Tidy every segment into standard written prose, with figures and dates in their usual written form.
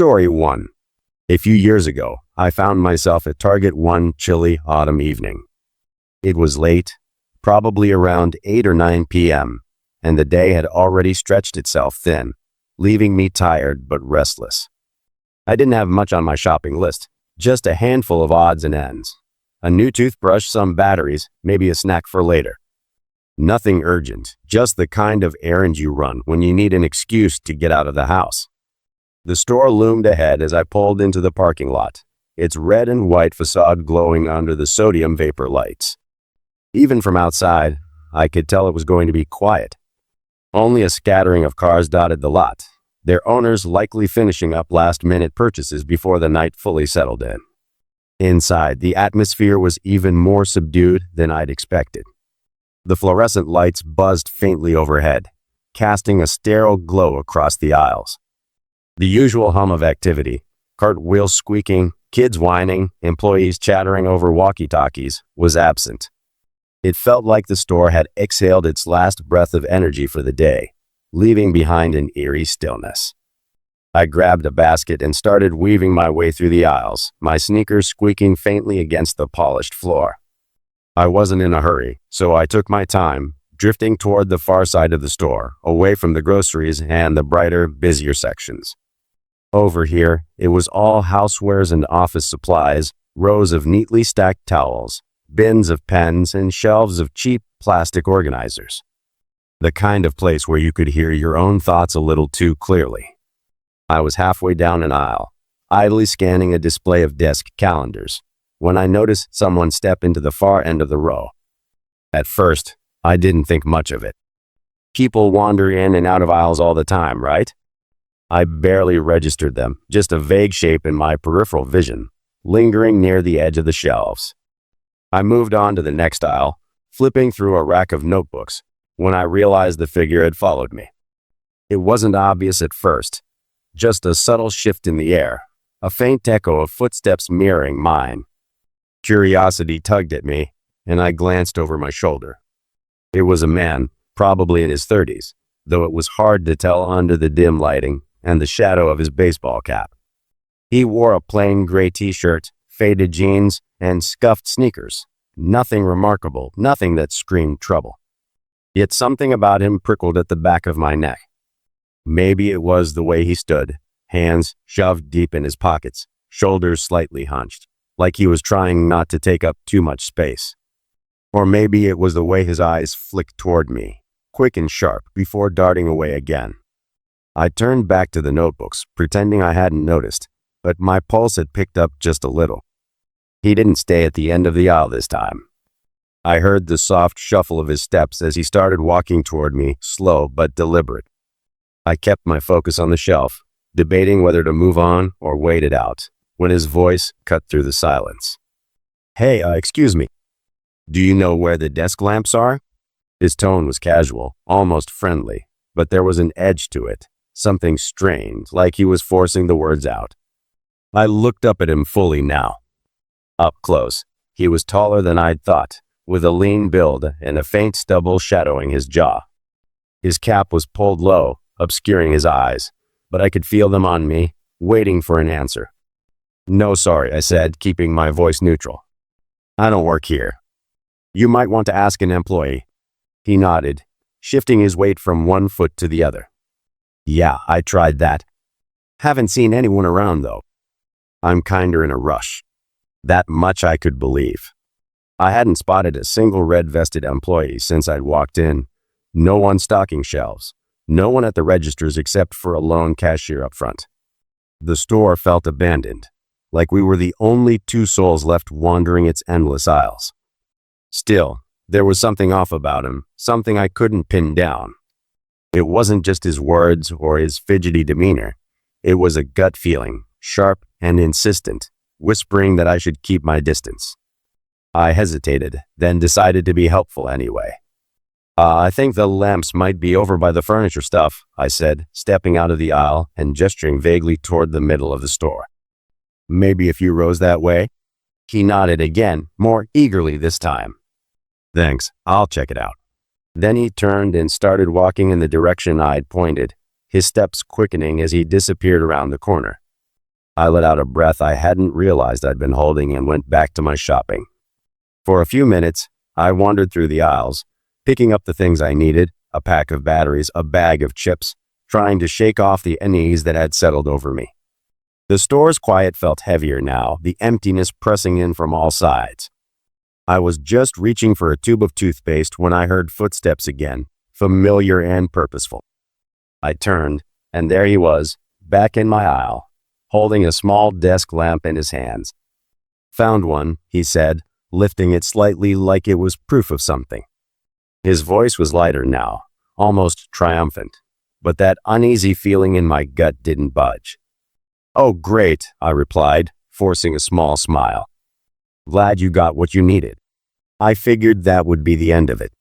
Story 1. A few years ago, I found myself at Target one chilly autumn evening. It was late, probably around 8 or 9 p.m., and the day had already stretched itself thin, leaving me tired but restless. I didn't have much on my shopping list, just a handful of odds and ends. A new toothbrush, some batteries, maybe a snack for later. Nothing urgent, just the kind of errand you run when you need an excuse to get out of the house. The store loomed ahead as I pulled into the parking lot, its red and white facade glowing under the sodium vapor lights. Even from outside, I could tell it was going to be quiet. Only a scattering of cars dotted the lot, their owners likely finishing up last-minute purchases before the night fully settled in. Inside, the atmosphere was even more subdued than I'd expected. The fluorescent lights buzzed faintly overhead, casting a sterile glow across the aisles. The usual hum of activity, cartwheels squeaking, kids whining, employees chattering over walkie-talkies, was absent. It felt like the store had exhaled its last breath of energy for the day, leaving behind an eerie stillness. I grabbed a basket and started weaving my way through the aisles, my sneakers squeaking faintly against the polished floor. I wasn't in a hurry, so I took my time, drifting toward the far side of the store, away from the groceries and the brighter, busier sections. Over here, it was all housewares and office supplies, rows of neatly stacked towels, bins of pens, and shelves of cheap plastic organizers. The kind of place where you could hear your own thoughts a little too clearly. I was halfway down an aisle, idly scanning a display of desk calendars, when I noticed someone step into the far end of the row. At first, I didn't think much of it. People wander in and out of aisles all the time, right? I barely registered them, just a vague shape in my peripheral vision, lingering near the edge of the shelves. I moved on to the next aisle, flipping through a rack of notebooks, when I realized the figure had followed me. It wasn't obvious at first, just a subtle shift in the air, a faint echo of footsteps mirroring mine. Curiosity tugged at me, and I glanced over my shoulder. It was a man, probably in his 30s, though it was hard to tell under the dim lighting and the shadow of his baseball cap. He wore a plain gray t-shirt, faded jeans, and scuffed sneakers. Nothing remarkable, nothing that screamed trouble. Yet something about him prickled at the back of my neck. Maybe it was the way he stood, hands shoved deep in his pockets, shoulders slightly hunched, like he was trying not to take up too much space. Or maybe it was the way his eyes flicked toward me, quick and sharp, before darting away again. I turned back to the notebooks, pretending I hadn't noticed, but my pulse had picked up just a little. He didn't stay at the end of the aisle this time. I heard the soft shuffle of his steps as he started walking toward me, slow but deliberate. I kept my focus on the shelf, debating whether to move on or wait it out, when his voice cut through the silence. "Hey, excuse me. Do you know where the desk lamps are?" His tone was casual, almost friendly, but there was an edge to it, something strained, like he was forcing the words out. I looked up at him fully now. Up close, he was taller than I'd thought, with a lean build and a faint stubble shadowing his jaw. His cap was pulled low, obscuring his eyes, but I could feel them on me, waiting for an answer. "No, sorry," I said, keeping my voice neutral. "I don't work here. You might want to ask an employee." He nodded, shifting his weight from one foot to the other. "Yeah, I tried that. Haven't seen anyone around, though. I'm kinda in a rush." That much I could believe. I hadn't spotted a single red-vested employee since I'd walked in. No one stocking shelves. No one at the registers except for a lone cashier up front. The store felt abandoned, like we were the only two souls left wandering its endless aisles. Still, there was something off about him, something I couldn't pin down. It wasn't just his words or his fidgety demeanor. It was a gut feeling, sharp and insistent, whispering that I should keep my distance. I hesitated, then decided to be helpful anyway. I think the lamps might be over by the furniture stuff," I said, stepping out of the aisle and gesturing vaguely toward the middle of the store. "Maybe a few rows that way?" He nodded again, more eagerly this time. "Thanks, I'll check it out." Then he turned and started walking in the direction I'd pointed, his steps quickening as he disappeared around the corner. I let out a breath I hadn't realized I'd been holding and went back to my shopping. For a few minutes, I wandered through the aisles, picking up the things I needed, a pack of batteries, a bag of chips, trying to shake off the unease that had settled over me. The store's quiet felt heavier now, the emptiness pressing in from all sides. I was just reaching for a tube of toothpaste when I heard footsteps again, familiar and purposeful. I turned, and there he was, back in my aisle, holding a small desk lamp in his hands. "Found one," he said, lifting it slightly like it was proof of something. His voice was lighter now, almost triumphant, but that uneasy feeling in my gut didn't budge. "Oh, great," I replied, forcing a small smile. "Glad you got what you needed." I figured that would be the end of it.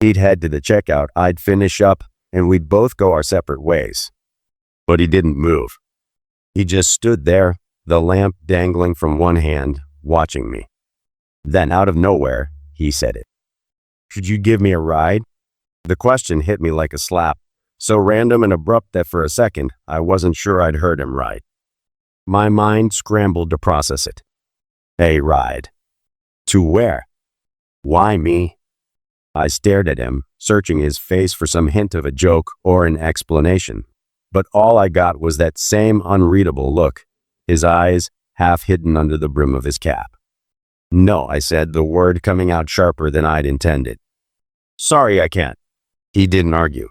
He'd head to the checkout, I'd finish up, and we'd both go our separate ways. But he didn't move. He just stood there, the lamp dangling from one hand, watching me. Then, out of nowhere, he said it. "Could you give me a ride?" The question hit me like a slap, so random and abrupt that for a second, I wasn't sure I'd heard him right. My mind scrambled to process it. A ride. To where? Why me? I stared at him, searching his face for some hint of a joke or an explanation. But all I got was that same unreadable look, his eyes half hidden under the brim of his cap. "No," I said, the word coming out sharper than I'd intended. "Sorry, I can't." He didn't argue.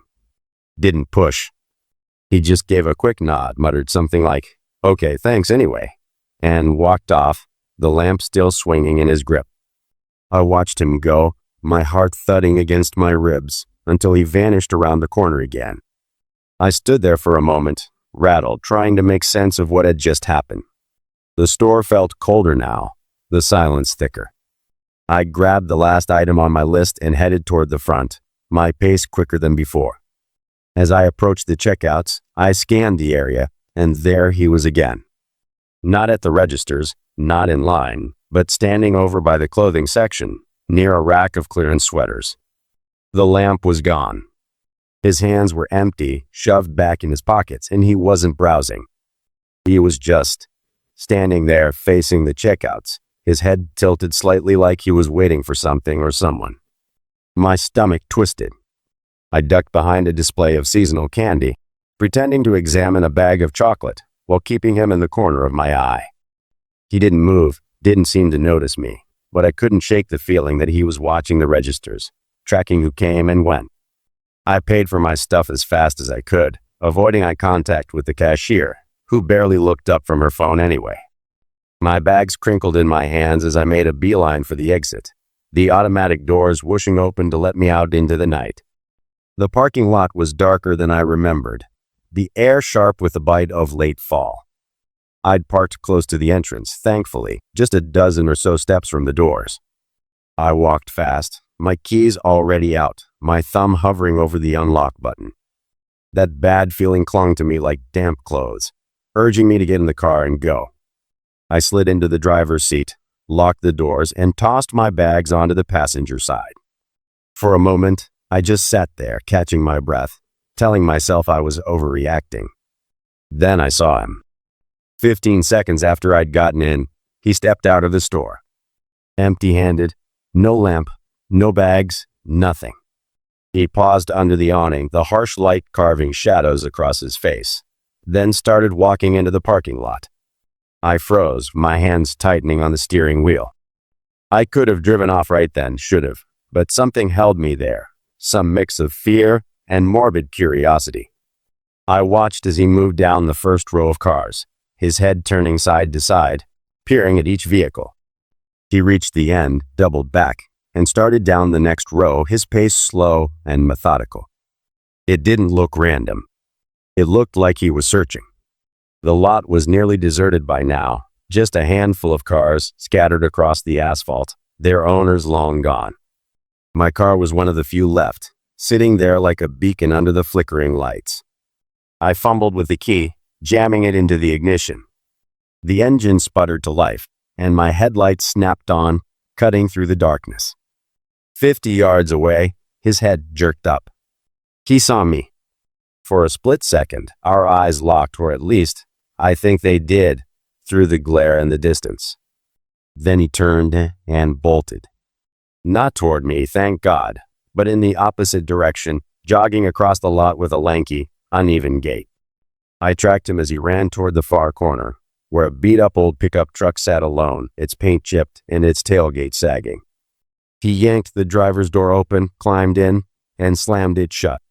Didn't push. He just gave a quick nod, muttered something like, "Okay, thanks anyway," and walked off, the lamp still swinging in his grip. I watched him go, my heart thudding against my ribs, until he vanished around the corner again. I stood there for a moment, rattled, trying to make sense of what had just happened. The store felt colder now, the silence thicker. I grabbed the last item on my list and headed toward the front, my pace quicker than before. As I approached the checkouts, I scanned the area, and there he was again. Not at the registers, not in line, but standing over by the clothing section, near a rack of clearance sweaters. The lamp was gone. His hands were empty, shoved back in his pockets, and he wasn't browsing. He was just standing there facing the checkouts, his head tilted slightly like he was waiting for something or someone. My stomach twisted. I ducked behind a display of seasonal candy, pretending to examine a bag of chocolate while keeping him in the corner of my eye. He didn't move, didn't seem to notice me, but I couldn't shake the feeling that he was watching the registers, tracking who came and went. I paid for my stuff as fast as I could, avoiding eye contact with the cashier, who barely looked up from her phone anyway. My bags crinkled in my hands as I made a beeline for the exit, the automatic doors whooshing open to let me out into the night. The parking lot was darker than I remembered, the air sharp with a bite of late fall. I'd parked close to the entrance, thankfully, just a dozen or so steps from the doors. I walked fast, my keys already out, my thumb hovering over the unlock button. That bad feeling clung to me like damp clothes, urging me to get in the car and go. I slid into the driver's seat, locked the doors, and tossed my bags onto the passenger side. For a moment, I just sat there, catching my breath, telling myself I was overreacting. Then I saw him. 15 seconds after I'd gotten in, he stepped out of the store. Empty-handed, no lamp, no bags, nothing. He paused under the awning, the harsh light carving shadows across his face, then started walking into the parking lot. I froze, my hands tightening on the steering wheel. I could have driven off right then, should have, but something held me there, some mix of fear and morbid curiosity. I watched as he moved down the first row of cars, his head turning side to side, peering at each vehicle. He reached the end, doubled back, and started down the next row, his pace slow and methodical. It didn't look random. It looked like he was searching. The lot was nearly deserted by now, just a handful of cars scattered across the asphalt, their owners long gone. My car was one of the few left, sitting there like a beacon under the flickering lights. I fumbled with the key, jamming it into the ignition. The engine sputtered to life, and my headlights snapped on, cutting through the darkness. 50 yards away, his head jerked up. He saw me. For a split second, our eyes locked, or at least, I think they did, through the glare in the distance. Then he turned and bolted. Not toward me, thank God, but in the opposite direction, jogging across the lot with a lanky, uneven gait. I tracked him as he ran toward the far corner, where a beat-up old pickup truck sat alone, its paint chipped and its tailgate sagging. He yanked the driver's door open, climbed in, and slammed it shut.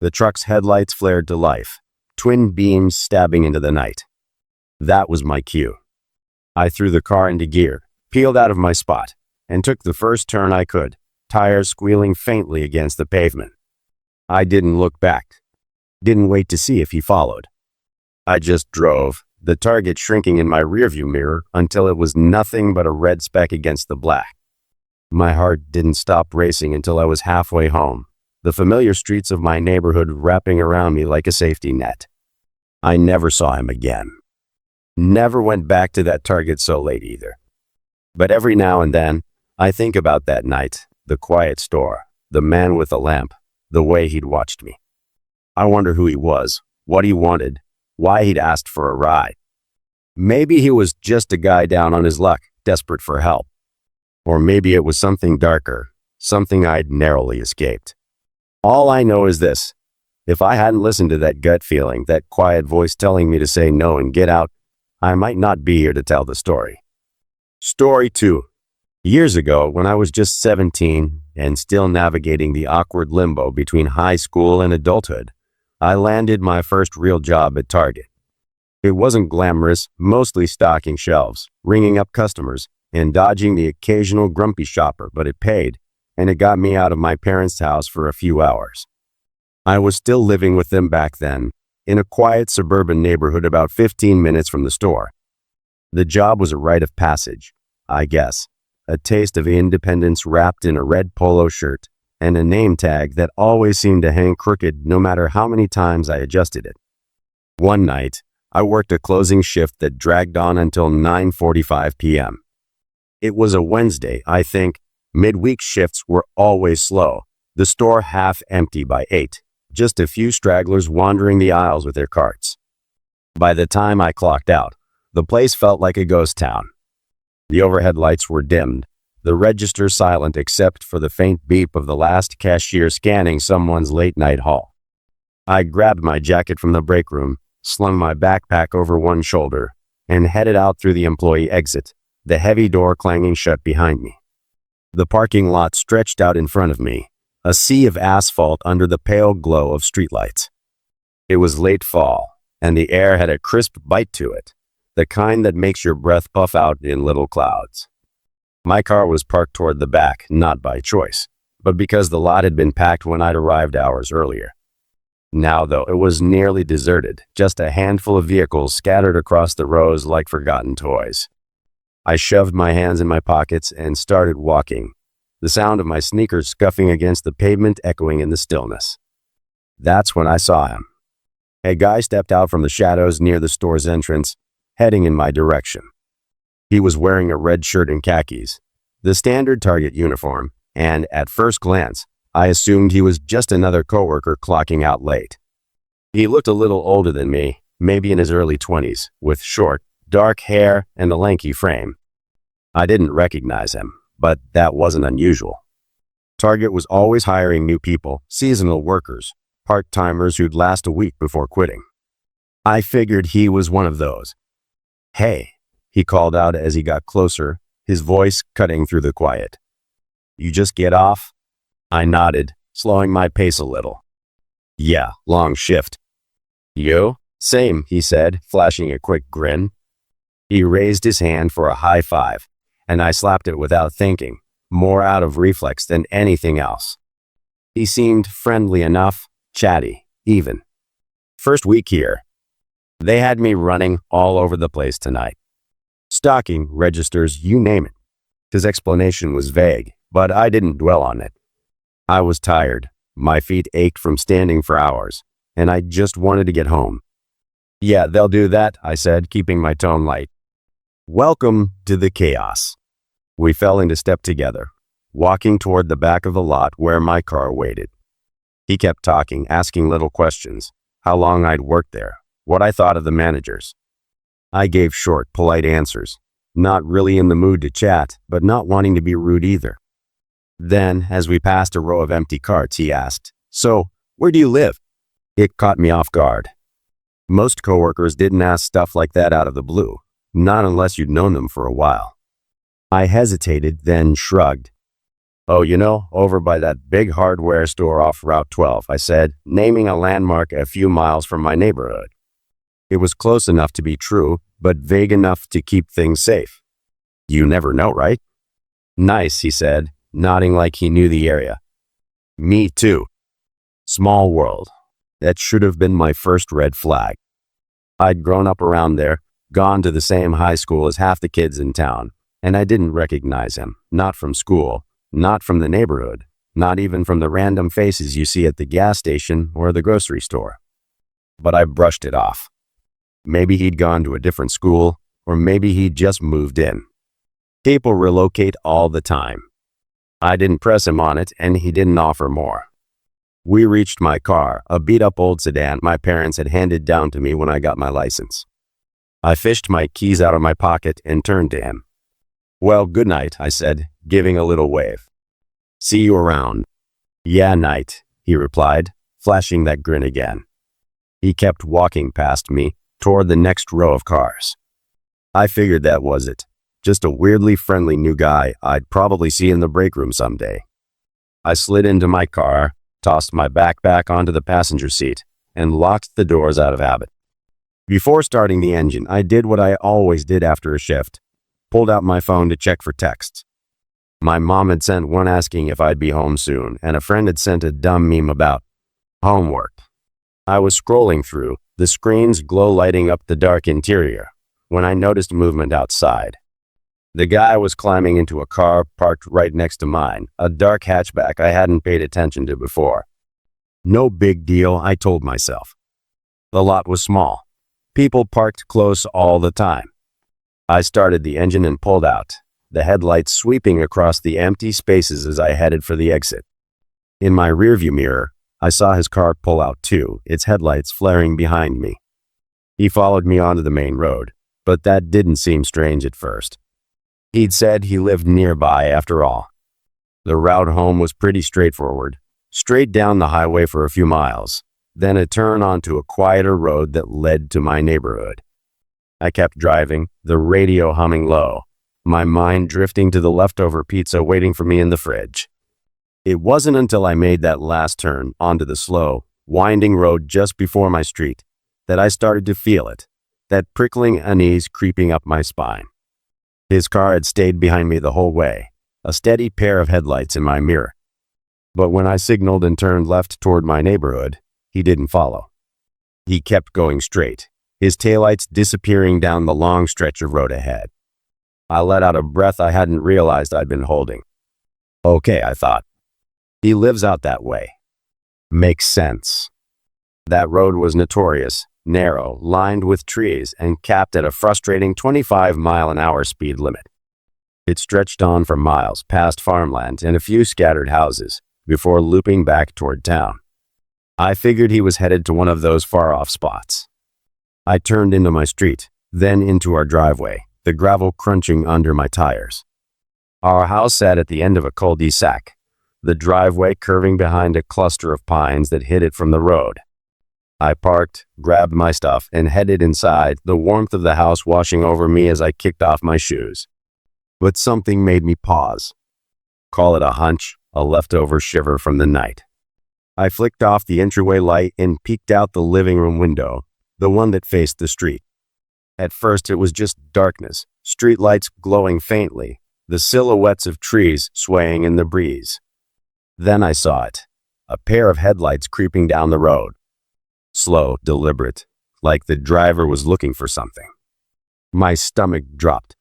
The truck's headlights flared to life, twin beams stabbing into the night. That was my cue. I threw the car into gear, peeled out of my spot, and took the first turn I could, tires squealing faintly against the pavement. I didn't look back, didn't wait to see if he followed. I just drove, the target shrinking in my rearview mirror until it was nothing but a red speck against the black. My heart didn't stop racing until I was halfway home, the familiar streets of my neighborhood wrapping around me like a safety net. I never saw him again. Never went back to that target so late either. But every now and then, I think about that night, the quiet store, the man with the lamp, the way he'd watched me. I wonder who he was, what he wanted, why he'd asked for a ride. Maybe he was just a guy down on his luck, desperate for help. Or maybe it was something darker, something I'd narrowly escaped. All I know is this: if I hadn't listened to that gut feeling, that quiet voice telling me to say no and get out, I might not be here to tell the story. Story 2. Years ago, when I was just 17 and still navigating the awkward limbo between high school and adulthood, I landed my first real job at Target. It wasn't glamorous, mostly stocking shelves, ringing up customers, and dodging the occasional grumpy shopper, but it paid, and it got me out of my parents' house for a few hours. I was still living with them back then, in a quiet suburban neighborhood about 15 minutes from the store. The job was a rite of passage, I guess, a taste of independence wrapped in a red polo shirt and a name tag that always seemed to hang crooked no matter how many times I adjusted it. One night, I worked a closing shift that dragged on until 9:45 p.m. It was a Wednesday, I think. Midweek shifts were always slow, the store half empty by 8, just a few stragglers wandering the aisles with their carts. By the time I clocked out, the place felt like a ghost town. The overhead lights were dimmed, the register silent except for the faint beep of the last cashier scanning someone's late-night haul. I grabbed my jacket from the break room, slung my backpack over one shoulder, and headed out through the employee exit, the heavy door clanging shut behind me. The parking lot stretched out in front of me, a sea of asphalt under the pale glow of streetlights. It was late fall, and the air had a crisp bite to it, the kind that makes your breath puff out in little clouds. My car was parked toward the back, not by choice, but because the lot had been packed when I'd arrived hours earlier. Now, though, it was nearly deserted, just a handful of vehicles scattered across the rows like forgotten toys. I shoved my hands in my pockets and started walking, the sound of my sneakers scuffing against the pavement echoing in the stillness. That's when I saw him. A guy stepped out from the shadows near the store's entrance, heading in my direction. He was wearing a red shirt and khakis, the standard Target uniform, and at first glance, I assumed he was just another coworker clocking out late. He looked a little older than me, maybe in his early 20s, with short, dark hair and a lanky frame. I didn't recognize him, but that wasn't unusual. Target was always hiring new people, seasonal workers, part-timers who'd last a week before quitting. I figured he was one of those. "Hey," he called out as he got closer, his voice cutting through the quiet. "You just get off?" I nodded, slowing my pace a little. "Yeah, long shift." "You?" "Same," he said, flashing a quick grin. He raised his hand for a high five, and I slapped it without thinking, more out of reflex than anything else. He seemed friendly enough, chatty, even. First week here. They had me running all over the place tonight. Stocking, registers, you name it. His explanation was vague, but I didn't dwell on it. I was tired, my feet ached from standing for hours, and I just wanted to get home. "Yeah, they'll do that," I said, keeping my tone light. Welcome to the chaos. We fell into step together, walking toward the back of the lot where my car waited. He kept talking, asking little questions, how long I'd worked there, what I thought of the managers, I gave short, polite answers, not really in the mood to chat, but not wanting to be rude either. Then, as we passed a row of empty carts, he asked, "So, where do you live?" It caught me off guard. Most coworkers didn't ask stuff like that out of the blue, not unless you'd known them for a while. I hesitated, then shrugged. "Oh, over by that big hardware store off Route 12, I said, naming a landmark a few miles from my neighborhood. It was close enough to be true, but vague enough to keep things safe. "You never know, right?" "Nice," he said, nodding like he knew the area. Me too. Small world. That should have been my first red flag. I'd grown up around there, gone to the same high school as half the kids in town, and I didn't recognize him, not from school, not from the neighborhood, not even from the random faces you see at the gas station or the grocery store. But I brushed it off. Maybe he'd gone to a different school, or maybe he'd just moved in. People relocate all the time. I didn't press him on it, and he didn't offer more. We reached my car, a beat-up old sedan my parents had handed down to me when I got my license. I fished my keys out of my pocket and turned to him. "Well, good night," I said, giving a little wave. "See you around." "Yeah, night," he replied, flashing that grin again. He kept walking past me, toward the next row of cars. I figured that was it. Just a weirdly friendly new guy I'd probably see in the break room someday. I slid into my car, tossed my backpack onto the passenger seat, and locked the doors out of habit. Before starting the engine, I did what I always did after a shift. Pulled out my phone to check for texts. My mom had sent one asking if I'd be home soon, and a friend had sent a dumb meme about homework. I was scrolling through, the screen's glow lighting up the dark interior, when I noticed movement outside. The guy was climbing into a car parked right next to mine, a dark hatchback I hadn't paid attention to before. No big deal, I told myself. The lot was small. People parked close all the time. I started the engine and pulled out, the headlights sweeping across the empty spaces as I headed for the exit. In my rearview mirror, I saw his car pull out too, its headlights flaring behind me. He followed me onto the main road, but that didn't seem strange at first. He'd said he lived nearby after all. The route home was pretty straightforward, straight down the highway for a few miles, then a turn onto a quieter road that led to my neighborhood. I kept driving, the radio humming low, my mind drifting to the leftover pizza waiting for me in the fridge. It wasn't until I made that last turn onto the slow, winding road just before my street that I started to feel it, that prickling unease creeping up my spine. His car had stayed behind me the whole way, a steady pair of headlights in my mirror. But when I signaled and turned left toward my neighborhood, he didn't follow. He kept going straight, his taillights disappearing down the long stretch of road ahead. I let out a breath I hadn't realized I'd been holding. Okay, I thought. He lives out that way. Makes sense. That road was notorious, narrow, lined with trees, and capped at a frustrating 25-mile-an-hour speed limit. It stretched on for miles past farmland and a few scattered houses before looping back toward town. I figured he was headed to one of those far-off spots. I turned into my street, then into our driveway, the gravel crunching under my tires. Our house sat at the end of a cul-de-sac, the driveway curving behind a cluster of pines that hid it from the road. I parked, grabbed my stuff, and headed inside, the warmth of the house washing over me as I kicked off my shoes. But something made me pause. Call it a hunch, a leftover shiver from the night. I flicked off the entryway light and peeked out the living room window, the one that faced the street. At first it was just darkness, street lights glowing faintly, the silhouettes of trees swaying in the breeze. Then I saw it, a pair of headlights creeping down the road. Slow, deliberate, like the driver was looking for something. My stomach dropped.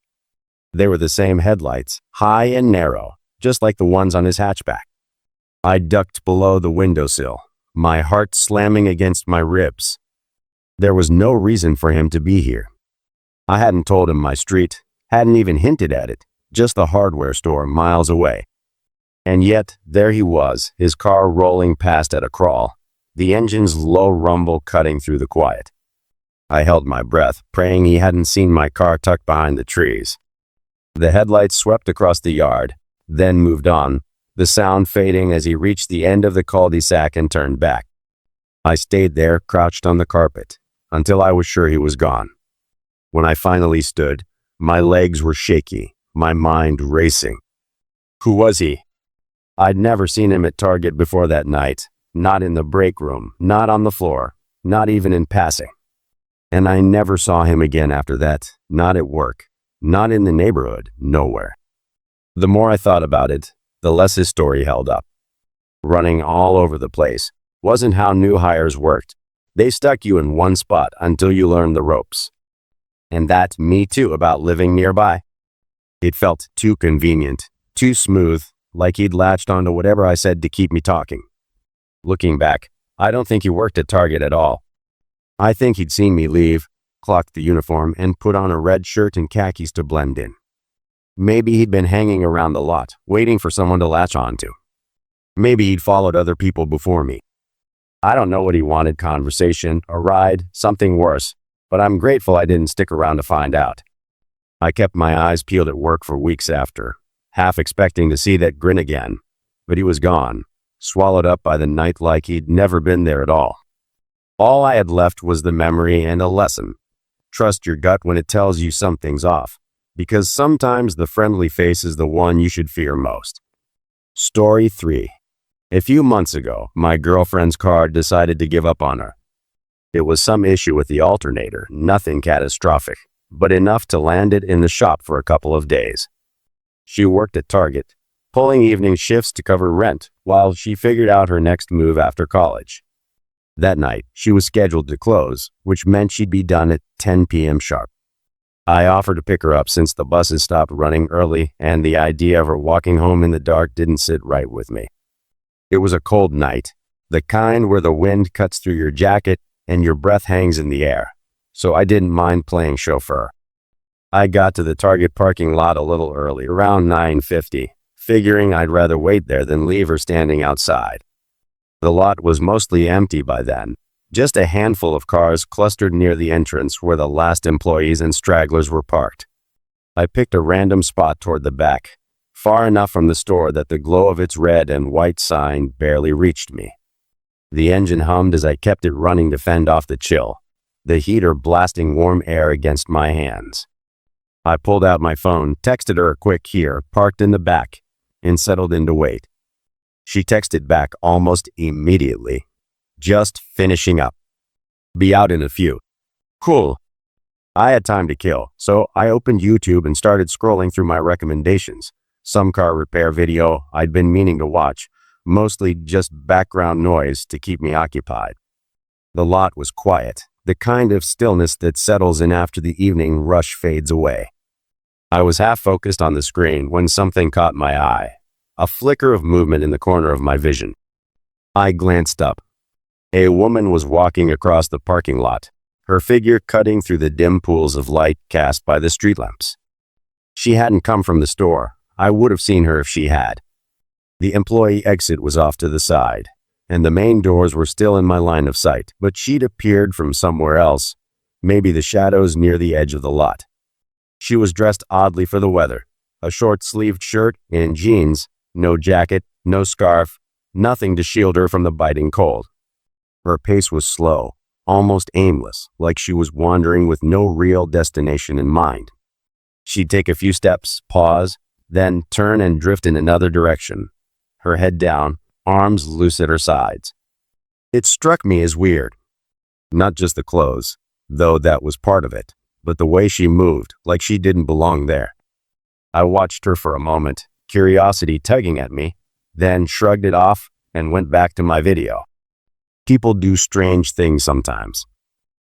They were the same headlights, high and narrow, just like the ones on his hatchback. I ducked below the windowsill, my heart slamming against my ribs. There was no reason for him to be here. I hadn't told him my street, hadn't even hinted at it, just the hardware store miles away. And yet, there he was, his car rolling past at a crawl, the engine's low rumble cutting through the quiet. I held my breath, praying he hadn't seen my car tucked behind the trees. The headlights swept across the yard, then moved on, the sound fading as he reached the end of the cul-de-sac and turned back. I stayed there, crouched on the carpet, until I was sure he was gone. When I finally stood, my legs were shaky, my mind racing. Who was he? I'd never seen him at Target before that night, not in the break room, not on the floor, not even in passing. And I never saw him again after that, not at work, not in the neighborhood, nowhere. The more I thought about it, the less his story held up. Running all over the place wasn't how new hires worked. They stuck you in one spot until you learned the ropes. And that, me too, about living nearby. It felt too convenient, too smooth, like he'd latched onto whatever I said to keep me talking. Looking back, I don't think he worked at Target at all. I think he'd seen me leave, clocked the uniform, and put on a red shirt and khakis to blend in. Maybe he'd been hanging around the lot, waiting for someone to latch onto. Maybe he'd followed other people before me. I don't know what he wanted, conversation, a ride, something worse, but I'm grateful I didn't stick around to find out. I kept my eyes peeled at work for weeks after, half expecting to see that grin again, but he was gone, swallowed up by the night like he'd never been there at all. All I had left was the memory and a lesson. Trust your gut when it tells you something's off, because sometimes the friendly face is the one you should fear most. Story 3. A few months ago, my girlfriend's car decided to give up on her. It was some issue with the alternator, nothing catastrophic, but enough to land it in the shop for a couple of days. She worked at Target, pulling evening shifts to cover rent while she figured out her next move after college. That night, she was scheduled to close, which meant she'd be done at 10 p.m. sharp. I offered to pick her up since the buses stopped running early, and the idea of her walking home in the dark didn't sit right with me. It was a cold night, the kind where the wind cuts through your jacket and your breath hangs in the air, so I didn't mind playing chauffeur. I got to the Target parking lot a little early, around 9:50, figuring I'd rather wait there than leave her standing outside. The lot was mostly empty by then, just a handful of cars clustered near the entrance where the last employees and stragglers were parked. I picked a random spot toward the back, far enough from the store that the glow of its red and white sign barely reached me. The engine hummed as I kept it running to fend off the chill, the heater blasting warm air against my hands. I pulled out my phone, texted her a quick "here," parked in the back, and settled in to wait. She texted back almost immediately. Just finishing up. Be out in a few. Cool. I had time to kill, so I opened YouTube and started scrolling through my recommendations. Some car repair video I'd been meaning to watch, mostly just background noise to keep me occupied. The lot was quiet, the kind of stillness that settles in after the evening rush fades away. I was half focused on the screen when something caught my eye. A flicker of movement in the corner of my vision. I glanced up. A woman was walking across the parking lot, her figure cutting through the dim pools of light cast by the street lamps. She hadn't come from the store. I would have seen her if she had. The employee exit was off to the side, and the main doors were still in my line of sight, but she'd appeared from somewhere else, maybe the shadows near the edge of the lot. She was dressed oddly for the weather, a short-sleeved shirt and jeans, no jacket, no scarf, nothing to shield her from the biting cold. Her pace was slow, almost aimless, like she was wandering with no real destination in mind. She'd take a few steps, pause, then turn and drift in another direction, her head down, arms loose at her sides. It struck me as weird. Not just the clothes, though that was part of it, but the way she moved, like she didn't belong there. I watched her for a moment, curiosity tugging at me, then shrugged it off and went back to my video. People do strange things sometimes.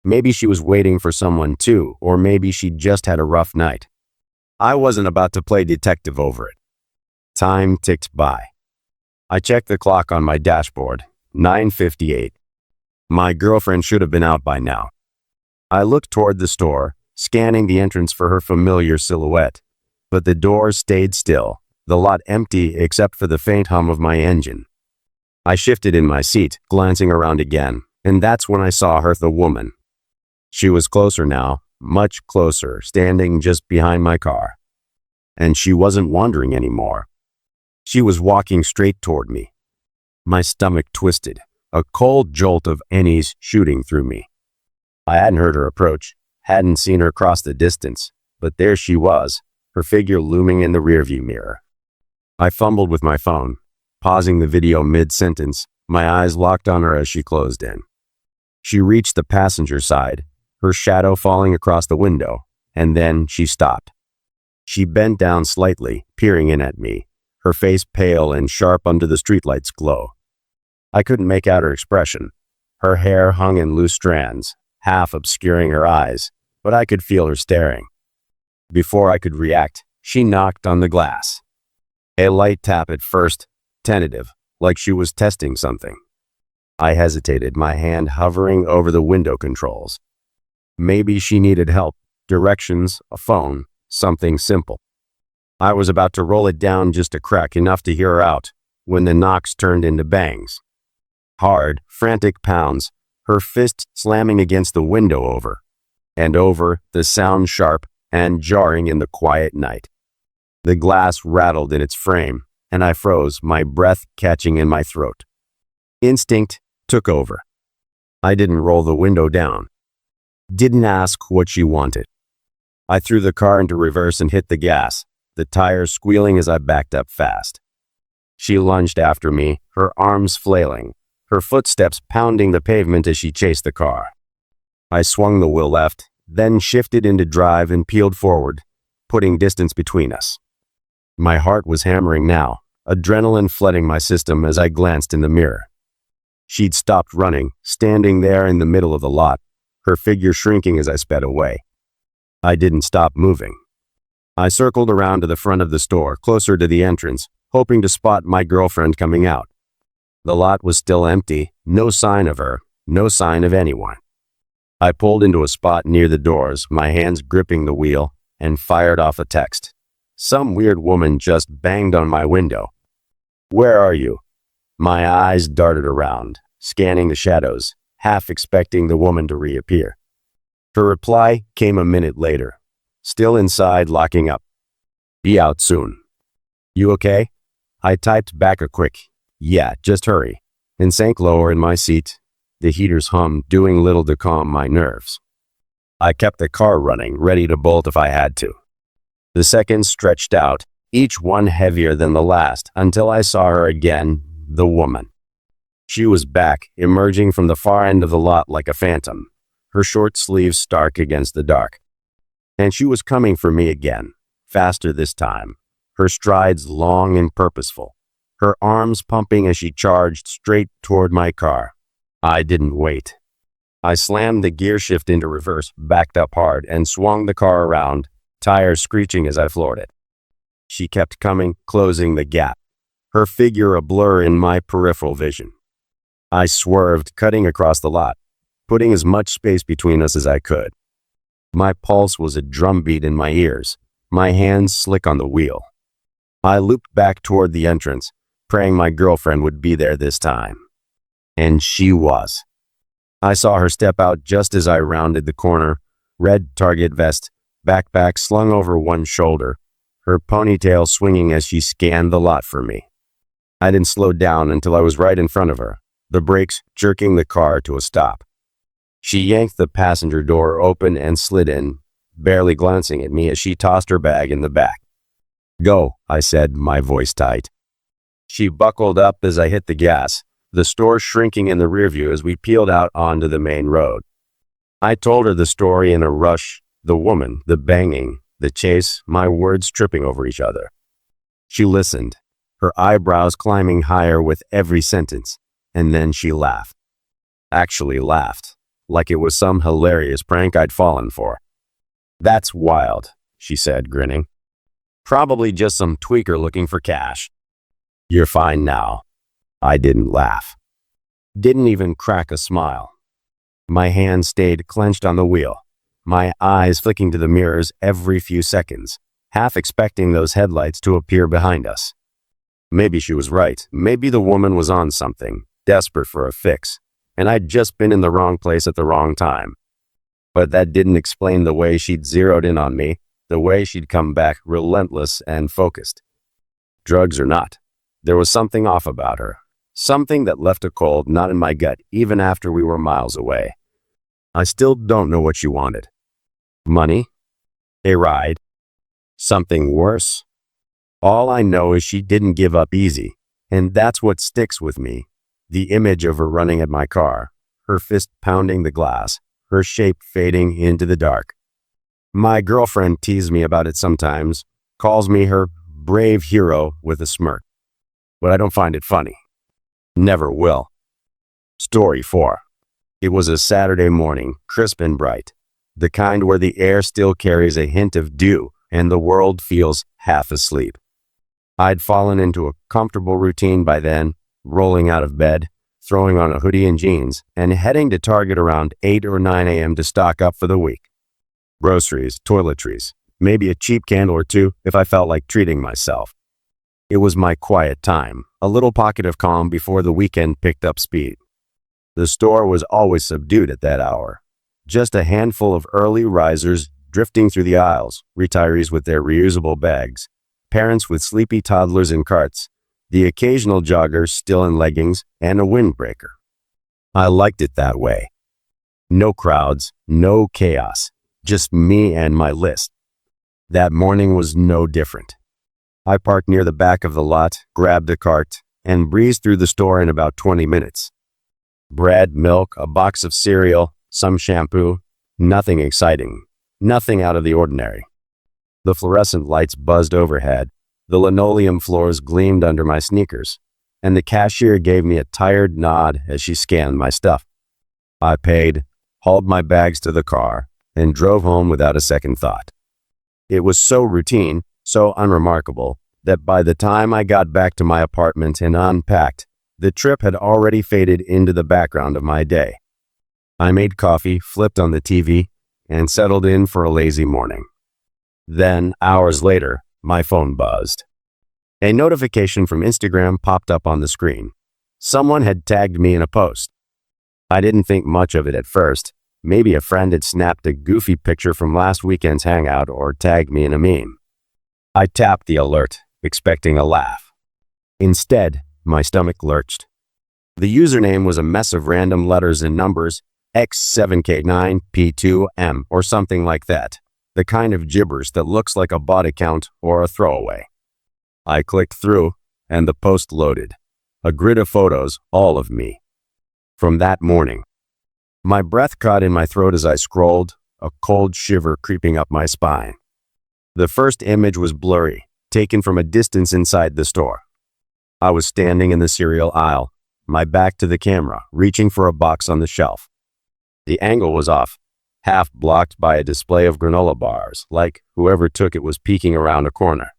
Maybe she was waiting for someone too, or maybe she just had a rough night. I wasn't about to play detective over it. Time ticked by. I checked the clock on my dashboard, 9:58. My girlfriend should have been out by now. I looked toward the store, scanning the entrance for her familiar silhouette, but the doors stayed still, the lot empty except for the faint hum of my engine. I shifted in my seat, glancing around again, and that's when I saw her, the woman. She was closer now, much closer, standing just behind my car. And she wasn't wandering anymore. She was walking straight toward me. My stomach twisted, a cold jolt of unease shooting through me. I hadn't heard her approach, hadn't seen her cross the distance, but there she was, her figure looming in the rearview mirror. I fumbled with my phone, pausing the video mid-sentence, my eyes locked on her as she closed in. She reached the passenger side, her shadow falling across the window, and then she stopped. She bent down slightly, peering in at me, her face pale and sharp under the streetlight's glow. I couldn't make out her expression. Her hair hung in loose strands, half obscuring her eyes, but I could feel her staring. Before I could react, she knocked on the glass. A light tap at first, tentative, like she was testing something. I hesitated, my hand hovering over the window controls. Maybe she needed help, directions, a phone, something simple. I was about to roll it down just a crack enough to hear her out, when the knocks turned into bangs. Hard, frantic pounds, her fist slamming against the window over, the sound sharp and jarring in the quiet night. The glass rattled in its frame, and I froze, my breath catching in my throat. Instinct took over. I didn't roll the window down. Didn't ask what she wanted. I threw the car into reverse and hit the gas, the tires squealing as I backed up fast. She lunged after me, her arms flailing, her footsteps pounding the pavement as she chased the car. I swung the wheel left, then shifted into drive and peeled forward, putting distance between us. My heart was hammering now, adrenaline flooding my system as I glanced in the mirror. She'd stopped running, standing there in the middle of the lot, her figure shrinking as I sped away. I didn't stop moving. I circled around to the front of the store, closer to the entrance, hoping to spot my girlfriend coming out. The lot was still empty, no sign of her, no sign of anyone. I pulled into a spot near the doors, my hands gripping the wheel, and fired off a text. Some weird woman just banged on my window. "Where are you?" My eyes darted around, scanning the shadows, half expecting the woman to reappear. Her reply came a minute later, still inside, locking up. "Be out soon." "You okay?" I typed back a quick, "Yeah, just hurry," and sank lower in my seat, the heaters hummed, doing little to calm my nerves. I kept the car running, ready to bolt if I had to. The seconds stretched out, each one heavier than the last, until I saw her again, the woman. She was back, emerging from the far end of the lot like a phantom, her short sleeves stark against the dark. And she was coming for me again, faster this time, her strides long and purposeful, her arms pumping as she charged straight toward my car. I didn't wait. I slammed the gear shift into reverse, backed up hard, and swung the car around, tires screeching as I floored it. She kept coming, closing the gap, her figure a blur in my peripheral vision. I swerved, cutting across the lot, putting as much space between us as I could. My pulse was a drumbeat in my ears, my hands slick on the wheel. I looped back toward the entrance, praying my girlfriend would be there this time. And she was. I saw her step out just as I rounded the corner, red Target vest, backpack slung over one shoulder, her ponytail swinging as she scanned the lot for me. I didn't slow down until I was right in front of her, the brakes jerking the car to a stop. She yanked the passenger door open and slid in, barely glancing at me as she tossed her bag in the back. "Go," I said, my voice tight. She buckled up as I hit the gas, the store shrinking in the rearview as we peeled out onto the main road. I told her the story in a rush, the woman, the banging, the chase, my words tripping over each other. She listened, her eyebrows climbing higher with every sentence, and then she laughed. Actually laughed, like it was some hilarious prank I'd fallen for. "That's wild," she said, grinning. "Probably just some tweaker looking for cash." "You're fine now." I didn't laugh. Didn't even crack a smile. My hand stayed clenched on the wheel, my eyes flicking to the mirrors every few seconds, half expecting those headlights to appear behind us. Maybe she was right. Maybe the woman was on something, desperate for a fix, and I'd just been in the wrong place at the wrong time. But that didn't explain the way she'd zeroed in on me, the way she'd come back relentless and focused. Drugs or not, there was something off about her. Something that left a cold knot in my gut even after we were miles away. I still don't know what she wanted. Money? A ride? Something worse? All I know is she didn't give up easy, and that's what sticks with me. The image of her running at my car, her fist pounding the glass, her shape fading into the dark. My girlfriend teases me about it sometimes, calls me her brave hero with a smirk. But I don't find it funny. Never will. Story 4. It was a Saturday morning, crisp and bright. The kind where the air still carries a hint of dew and the world feels half asleep. I'd fallen into a comfortable routine by then, rolling out of bed, throwing on a hoodie and jeans, and heading to Target around 8 or 9 a.m. to stock up for the week. Groceries, toiletries, maybe a cheap candle or two if I felt like treating myself. It was my quiet time, a little pocket of calm before the weekend picked up speed. The store was always subdued at that hour. Just a handful of early risers drifting through the aisles, retirees with their reusable bags, parents with sleepy toddlers in carts, the occasional jogger still in leggings, and a windbreaker. I liked it that way. No crowds, no chaos, just me and my list. That morning was no different. I parked near the back of the lot, grabbed a cart, and breezed through the store in about 20 minutes. Bread, milk, a box of cereal, some shampoo, nothing exciting, nothing out of the ordinary. The fluorescent lights buzzed overhead, the linoleum floors gleamed under my sneakers, and the cashier gave me a tired nod as she scanned my stuff. I paid, hauled my bags to the car, and drove home without a second thought. It was so routine, so unremarkable, that by the time I got back to my apartment and unpacked, the trip had already faded into the background of my day. I made coffee, flipped on the TV, and settled in for a lazy morning. Then, hours later, my phone buzzed. A notification from Instagram popped up on the screen. Someone had tagged me in a post. I didn't think much of it at first. Maybe a friend had snapped a goofy picture from last weekend's hangout or tagged me in a meme. I tapped the alert, expecting a laugh. Instead, my stomach lurched. The username was a mess of random letters and numbers, X7K9P2M or something like that. The kind of gibberish that looks like a bot account or a throwaway. I clicked through, and the post loaded. A grid of photos, all of me. From that morning. My breath caught in my throat as I scrolled, a cold shiver creeping up my spine. The first image was blurry, taken from a distance inside the store. I was standing in the cereal aisle, my back to the camera, reaching for a box on the shelf. The angle was off, half blocked by a display of granola bars, like whoever took it was peeking around a corner.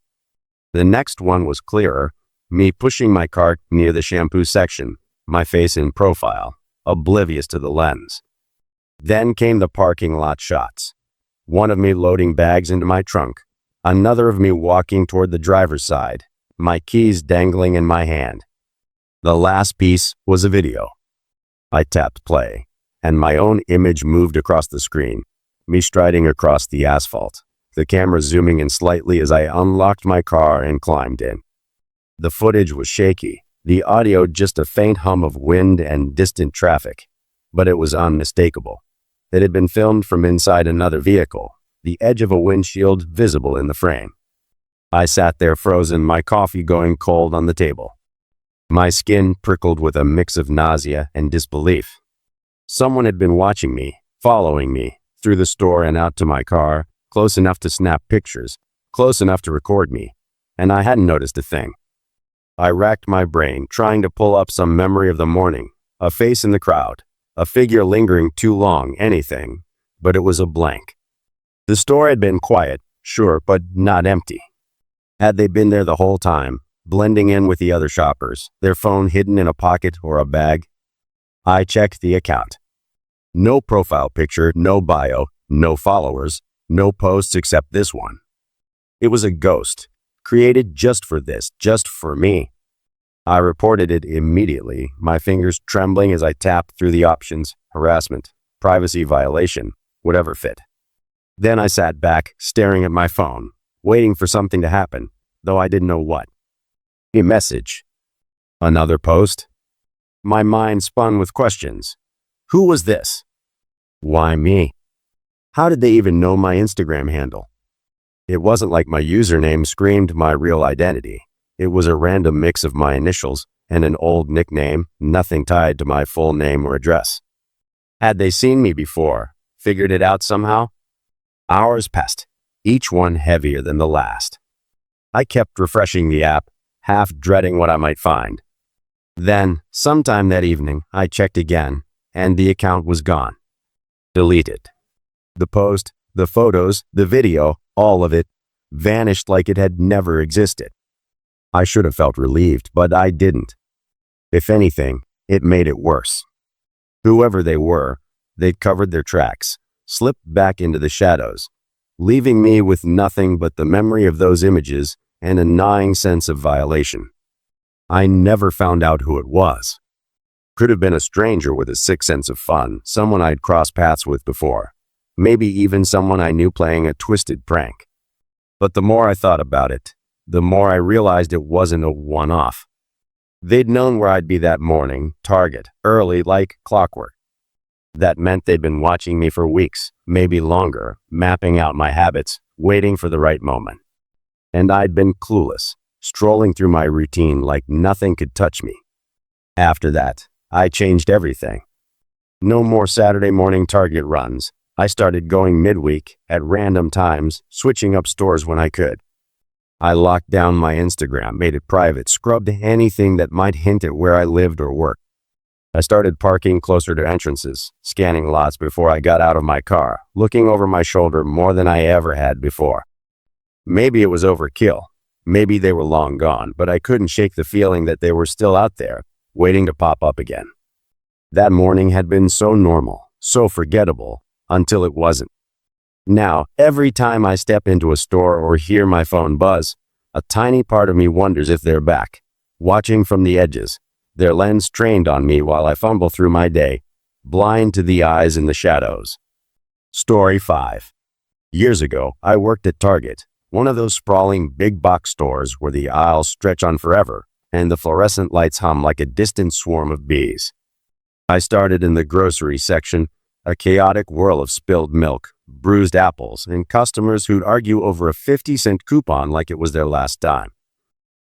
The next one was clearer, me pushing my cart near the shampoo section, my face in profile, oblivious to the lens. Then came the parking lot shots. One of me loading bags into my trunk, another of me walking toward the driver's side, my keys dangling in my hand. The last piece was a video. I tapped play, and my own image moved across the screen, me striding across the asphalt, the camera zooming in slightly as I unlocked my car and climbed in. The footage was shaky, the audio just a faint hum of wind and distant traffic, but it was unmistakable. It had been filmed from inside another vehicle, the edge of a windshield visible in the frame. I sat there frozen, my coffee going cold on the table. My skin prickled with a mix of nausea and disbelief. Someone had been watching me, following me, through the store and out to my car, close enough to snap pictures, close enough to record me, and I hadn't noticed a thing. I racked my brain, trying to pull up some memory of the morning, a face in the crowd, a figure lingering too long, anything, but it was a blank. The store had been quiet, sure, but not empty. Had they been there the whole time, blending in with the other shoppers, their phone hidden in a pocket or a bag? I checked the account. No profile picture, no bio, no followers, no posts except this one. It was a ghost, created just for this, just for me. I reported it immediately, my fingers trembling as I tapped through the options: harassment, privacy violation, whatever fit. Then I sat back, staring at my phone, waiting for something to happen, though I didn't know what. A message. Another post. My mind spun with questions. Who was this? Why me? How did they even know my Instagram handle? It wasn't like my username screamed my real identity. It was a random mix of my initials and an old nickname, nothing tied to my full name or address. Had they seen me before, figured it out somehow? Hours passed, each one heavier than the last. I kept refreshing the app, half dreading what I might find. Then, sometime that evening, I checked again, and the account was gone. Deleted. The post, the photos, the video, all of it, vanished like it had never existed. I should have felt relieved, but I didn't. If anything, it made it worse. Whoever they were, they'd covered their tracks, slipped back into the shadows, leaving me with nothing but the memory of those images and a gnawing sense of violation. I never found out who it was. Could have been a stranger with a sick sense of fun, someone I'd crossed paths with before, maybe even someone I knew playing a twisted prank. But the more I thought about it, the more I realized it wasn't a one-off. They'd known where I'd be that morning, Target, early like clockwork. That meant they'd been watching me for weeks, maybe longer, mapping out my habits, waiting for the right moment. And I'd been clueless, strolling through my routine like nothing could touch me. After that, I changed everything. No more Saturday morning Target runs. I started going midweek, at random times, switching up stores when I could. I locked down my Instagram, made it private, scrubbed anything that might hint at where I lived or worked. I started parking closer to entrances, scanning lots before I got out of my car, looking over my shoulder more than I ever had before. Maybe it was overkill. Maybe they were long gone, but I couldn't shake the feeling that they were still out there, waiting to pop up again. That morning had been so normal, so forgettable, until it wasn't. Now, every time I step into a store or hear my phone buzz, a tiny part of me wonders if they're back, watching from the edges, their lens trained on me while I fumble through my day, blind to the eyes in the shadows. Story 5. Years ago, I worked at Target, one of those sprawling big box stores where the aisles stretch on forever and the fluorescent lights hum like a distant swarm of bees. I started in the grocery section, a chaotic whirl of spilled milk, bruised apples, and customers who'd argue over a 50-cent coupon like it was their last dime.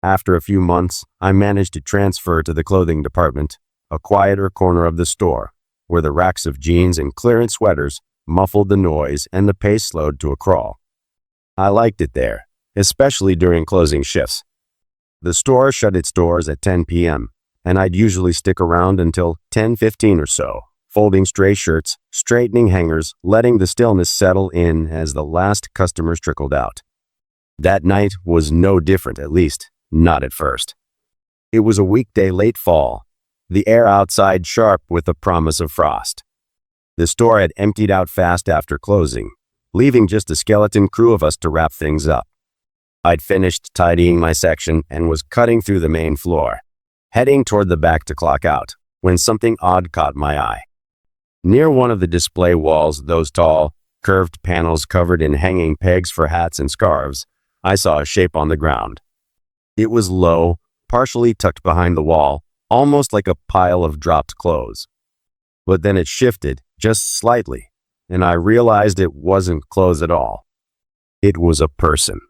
After a few months, I managed to transfer to the clothing department, a quieter corner of the store, where the racks of jeans and clearance sweaters muffled the noise and the pace slowed to a crawl. I liked it there, especially during closing shifts. The store shut its doors at 10 p.m., and I'd usually stick around until 10:15 or so, folding stray shirts, straightening hangers, letting the stillness settle in as the last customers trickled out. That night was no different, at least, not at first. It was a weekday late fall, the air outside sharp with the promise of frost. The store had emptied out fast after closing, leaving just a skeleton crew of us to wrap things up. I'd finished tidying my section and was cutting through the main floor, heading toward the back to clock out, when something odd caught my eye. Near one of the display walls, those tall, curved panels covered in hanging pegs for hats and scarves, I saw a shape on the ground. It was low, partially tucked behind the wall, almost like a pile of dropped clothes. But then it shifted, just slightly, and I realized it wasn't clothes at all. It was a person.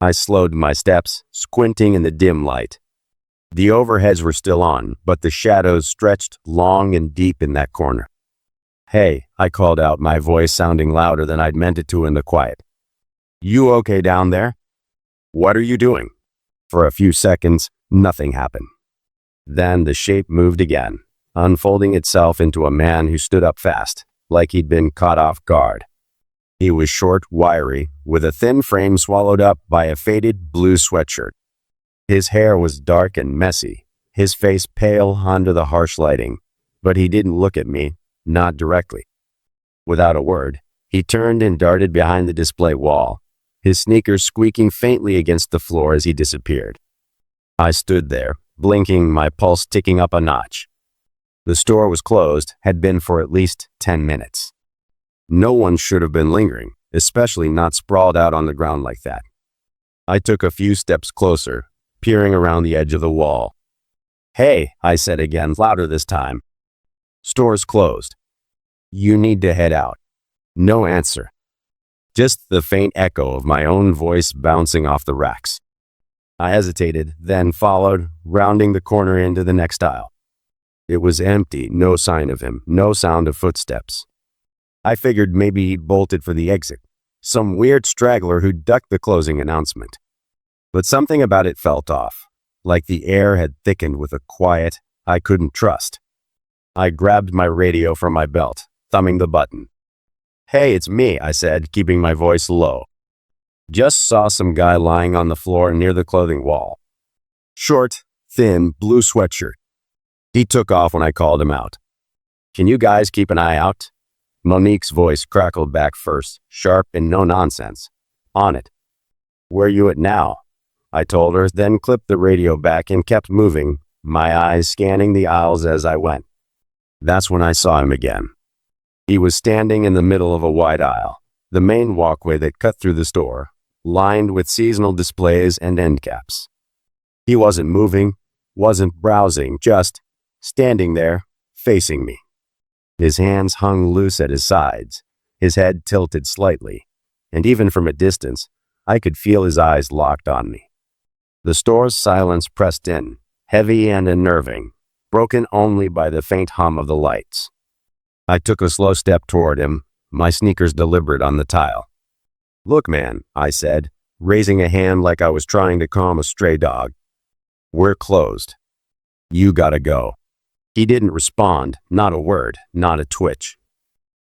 I slowed my steps, squinting in the dim light. The overheads were still on, but the shadows stretched long and deep in that corner. "Hey," I called out, my voice sounding louder than I'd meant it to in the quiet. "You okay down there?" "What are you doing?" For a few seconds, nothing happened. Then the shape moved again, unfolding itself into a man who stood up fast, like he'd been caught off guard. He was short, wiry, with a thin frame swallowed up by a faded blue sweatshirt. His hair was dark and messy, his face pale under the harsh lighting, but he didn't look at me, not directly. Without a word, he turned and darted behind the display wall, his sneakers squeaking faintly against the floor as he disappeared. I stood there, blinking, my pulse ticking up a notch. The store was closed, had been for at least 10 minutes. No one should have been lingering, especially not sprawled out on the ground like that. I took a few steps closer, peering around the edge of the wall. "Hey," I said again, louder this time. "Store's closed. You need to head out." No answer. Just the faint echo of my own voice bouncing off the racks. I hesitated, then followed, rounding the corner into the next aisle. It was empty, no sign of him, no sound of footsteps. I figured maybe he'd bolted for the exit, some weird straggler who ducked the closing announcement. But something about it felt off, like the air had thickened with a quiet I couldn't trust. I grabbed my radio from my belt, thumbing the button. "Hey, it's me," I said, keeping my voice low. "Just saw some guy lying on the floor near the clothing wall. Short, thin, blue sweatshirt. He took off when I called him out. Can you guys keep an eye out?" Monique's voice crackled back first, sharp and no nonsense. "On it." "Where you at now?" I told her, then clipped the radio back and kept moving, my eyes scanning the aisles as I went. That's when I saw him again. He was standing in the middle of a wide aisle, the main walkway that cut through the store, lined with seasonal displays and end caps. He wasn't moving, wasn't browsing, just standing there, facing me. His hands hung loose at his sides, his head tilted slightly, and even from a distance, I could feel his eyes locked on me. The store's silence pressed in, heavy and unnerving, broken only by the faint hum of the lights. I took a slow step toward him, my sneakers deliberate on the tile. "Look, man," I said, raising a hand like I was trying to calm a stray dog. "We're closed. You gotta go." He didn't respond, not a word, not a twitch.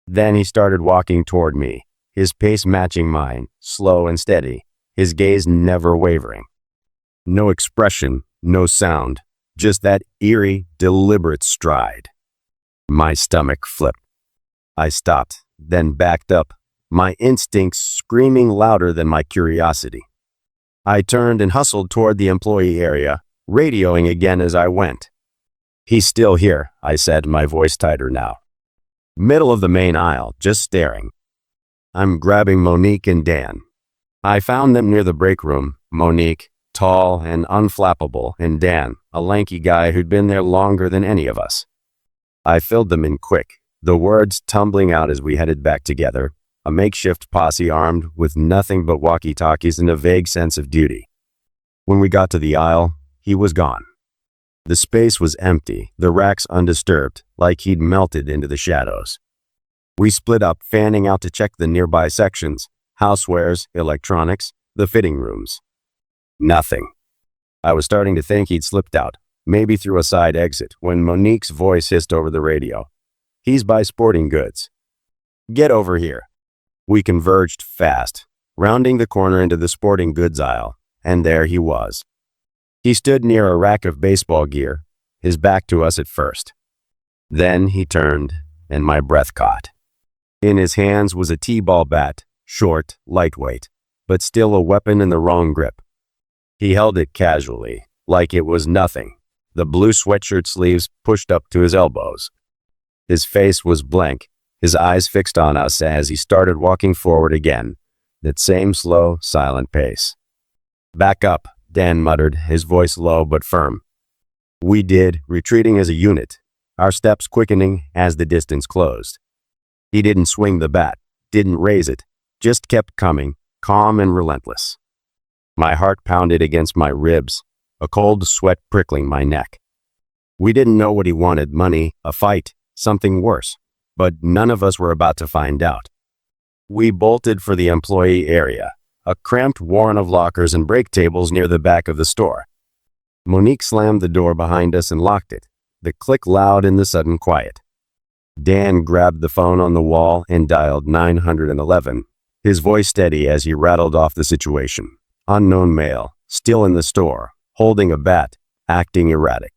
Then he started walking toward me, his pace matching mine, slow and steady, his gaze never wavering. No expression, no sound, just that eerie, deliberate stride. My stomach flipped. I stopped, then backed up, my instincts screaming louder than my curiosity. I turned and hustled toward the employee area, radioing again as I went. "He's still here," I said, my voice tighter now. "Middle of the main aisle, just staring." I'm grabbing Monique and Dan. I found them near the break room, Monique, tall and unflappable, and Dan, a lanky guy who'd been there longer than any of us. I filled them in quick, the words tumbling out as we headed back together, a makeshift posse armed with nothing but walkie-talkies and a vague sense of duty. When we got to the aisle, he was gone. The space was empty, the racks undisturbed, like he'd melted into the shadows. We split up, fanning out to check the nearby sections, housewares, electronics, the fitting rooms. Nothing. I was starting to think he'd slipped out, maybe through a side exit, when Monique's voice hissed over the radio. "He's by sporting goods. Get over here." We converged fast, rounding the corner into the sporting goods aisle, and there he was. He stood near a rack of baseball gear, his back to us at first. Then he turned, and my breath caught. In his hands was a t-ball bat, short, lightweight, but still a weapon in the wrong grip. He held it casually, like it was nothing, the blue sweatshirt sleeves pushed up to his elbows. His face was blank, his eyes fixed on us as he started walking forward again, that same slow, silent pace. "Back up," Dan muttered, his voice low but firm. We did, retreating as a unit, our steps quickening as the distance closed. He didn't swing the bat, didn't raise it, just kept coming, calm and relentless. My heart pounded against my ribs, a cold sweat prickling my neck. We didn't know what he wanted, money, a fight, something worse, but none of us were about to find out. We bolted for the employee area, a cramped warren of lockers and break tables near the back of the store. Monique slammed the door behind us and locked it, the click loud in the sudden quiet. Dan grabbed the phone on the wall and dialed 911, his voice steady as he rattled off the situation. Unknown male, still in the store, holding a bat, acting erratic.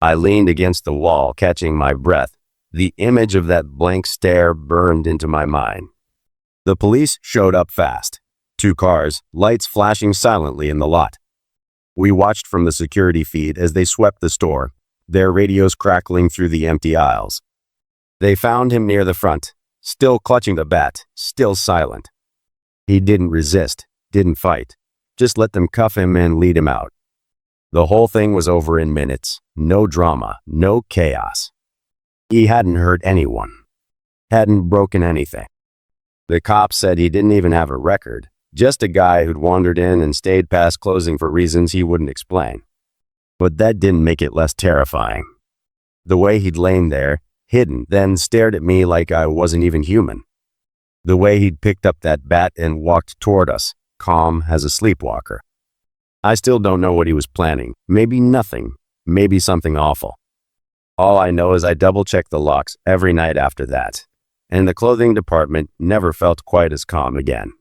I leaned against the wall, catching my breath. The image of that blank stare burned into my mind. The police showed up fast. 2 cars, lights flashing silently in the lot. We watched from the security feed as they swept the store, their radios crackling through the empty aisles. They found him near the front, still clutching the bat, still silent. He didn't resist, didn't fight, just let them cuff him and lead him out. The whole thing was over in minutes, no drama, no chaos. He hadn't hurt anyone, hadn't broken anything. The cops said he didn't even have a record, just a guy who'd wandered in and stayed past closing for reasons he wouldn't explain. But that didn't make it less terrifying. The way he'd lain there, hidden, then stared at me like I wasn't even human. The way he'd picked up that bat and walked toward us, calm as a sleepwalker. I still don't know what he was planning. Maybe nothing. Maybe something awful. All I know is I double-checked the locks every night after that, and the clothing department never felt quite as calm again.